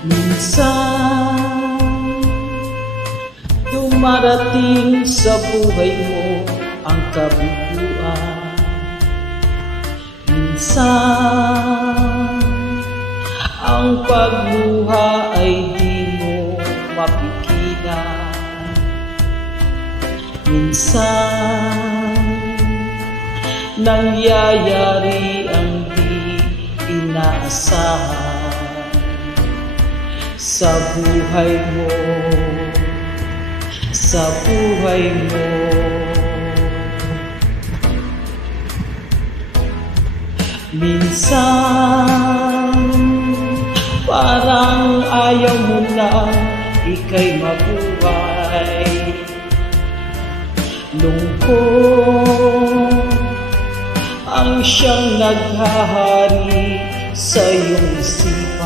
Minsan dumarating sa buhay mo ang kabiguan. Minsan ang pagluha ay di mo mapigilan. Minsan nangyayari ang di inaasahan sa buhay mo, sa buhay mo. Minsan parang ayaw mo na ika'y mabuhay. Lungkot ang siyang naghahari sa iyong isip.